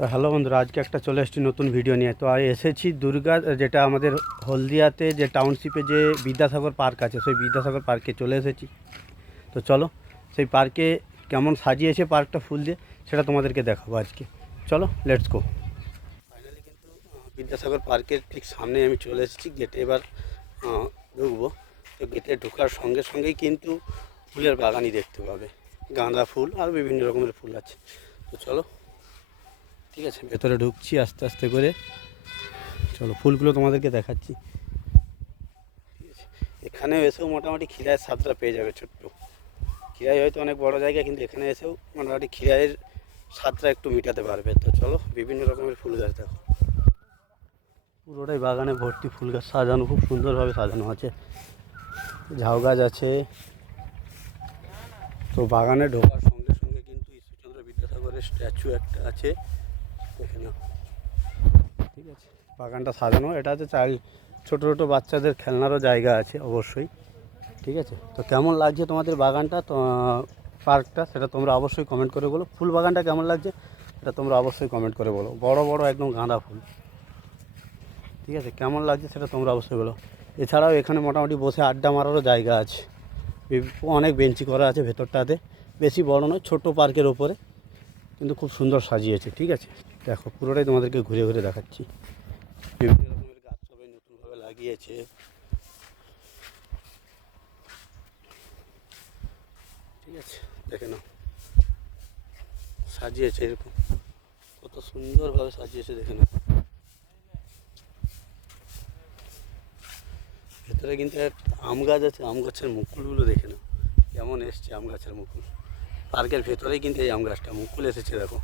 তো হ্যালো বন্ধুরা, আজকে একটা চলে এসেছি নতুন ভিডিও নিয়ে। তো এসেছি দুর্গা, যেটা আমাদের হলদিয়াতে যে টাউনশিপে যে বিদ্যাসাগর পার্ক আছে, সেই বিদ্যাসাগর পার্কে চলে এসেছি। তো চলো সেই পার্কে কেমন সাজিয়েছে পার্কটা ফুল দিয়ে, সেটা তোমাদেরকে দেখাবো আজকে। চলো লেটস গো। ফাইনালি কিন্তু বিদ্যাসাগর পার্কের ঠিক সামনে আমি চলে এসেছি। গেটে এবার ঢুকবো। তো গেটে ঢোকার সঙ্গে সঙ্গেই কিন্তু ফুলের বাগানই দেখতে পাবে। গাঁদা ফুল আর বিভিন্ন রকমের ফুল আছে। তো চলো, ঠিক আছে, ভেতরে ঢুকছি আস্তে আস্তে করে। চলো ফুলগুলো তোমাদেরকে দেখাচ্ছি। ঠিক আছে, এখানে এসেও মোটামুটি খিরায়ের স্বাদটা পেয়ে যাবে। ছোট্ট খিরাই হয়তো অনেক বড় জায়গা, কিন্তু এখানে এসেও মোটামুটি খিরায়ের স্বাদটা একটু মেটাতে পারবে। তো চলো, বিভিন্ন রকমের ফুল গাছ দেখো। পুরোটাই বাগানে ভর্তি ফুল গাছ, সাজানো খুব সুন্দরভাবে সাজানো আছে। ঝাউ গাছ আছে। তো বাগানে ঢোকার সঙ্গে সঙ্গে কিন্তু ঈশ্বরচন্দ্র বিদ্যাসাগরের স্ট্যাচু একটা আছে, দেখে নাও। ঠিক আছে, বাগানটা সাজানো। এটা হচ্ছে ছোটো ছোটো বাচ্চাদের খেলনারও জায়গা আছে অবশ্যই। ঠিক আছে, তো কেমন লাগছে তোমাদের বাগানটা, তো পার্কটা, সেটা তোমরা অবশ্যই কমেন্ট করে বলো। ফুল বাগানটা কেমন লাগছে সেটা তোমরা অবশ্যই কমেন্ট করে বলো। বড় বড় একদম গাঁদা ফুল। ঠিক আছে, কেমন লাগছে সেটা তোমরা অবশ্যই বলো। এছাড়াও এখানে মোটামুটি বসে আড্ডা মারারও জায়গা আছে। অনেক বেঞ্চি করা আছে ভেতরটাতে। বেশি বড় নয়, ছোট্ট পার্কের ওপরে, কিন্তু খুব সুন্দর সাজিয়েছে। ঠিক আছে, দেখো পুরোটাই তোমাদেরকে ঘুরে ঘুরে দেখাচ্ছি। বিভিন্ন রকমের গাছ সবাই নতুনভাবে লাগিয়েছে। ঠিক আছে, দেখে নাও, সাজিয়েছে এরকম, কত সুন্দরভাবে সাজিয়েছে, দেখে নাও। ভেতরে কিন্তু একটা আম গাছ আছে, আম গাছের মুকুলগুলো দেখে নাও কেমন এসছে। আম গাছের মুকুল পার্কের ভেতরেই কিন্তু এই আম গাছটা মুকুল এসেছে, দেখো।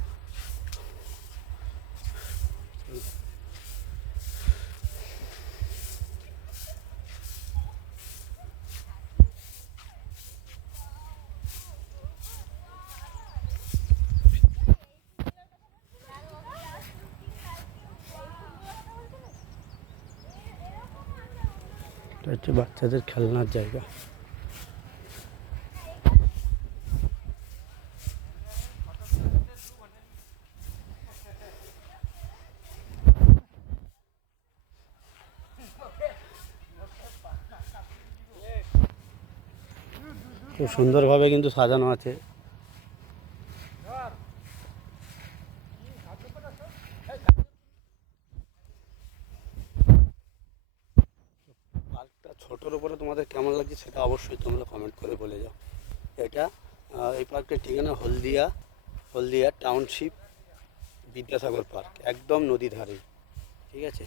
এটা হচ্ছে বাচ্চাদের খেলনার জায়গা। খুব সুন্দরভাবে কিন্তু সাজানো আছে। পার্কটা ছোটোর উপরে তোমাদের কেমন লাগছে সেটা অবশ্যই তোমরা কমেন্ট করে বলে যাও। এটা এই পার্কের ঠিকানা হলদিয়া টাউনশিপ বিদ্যাসাগর পার্ক, একদম নদী ধারে। ঠিক আছে,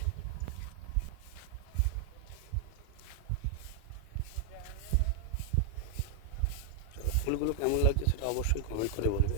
ফুলগুলো কেমন লাগছে সেটা অবশ্যই কমেন্ট করে বলবে।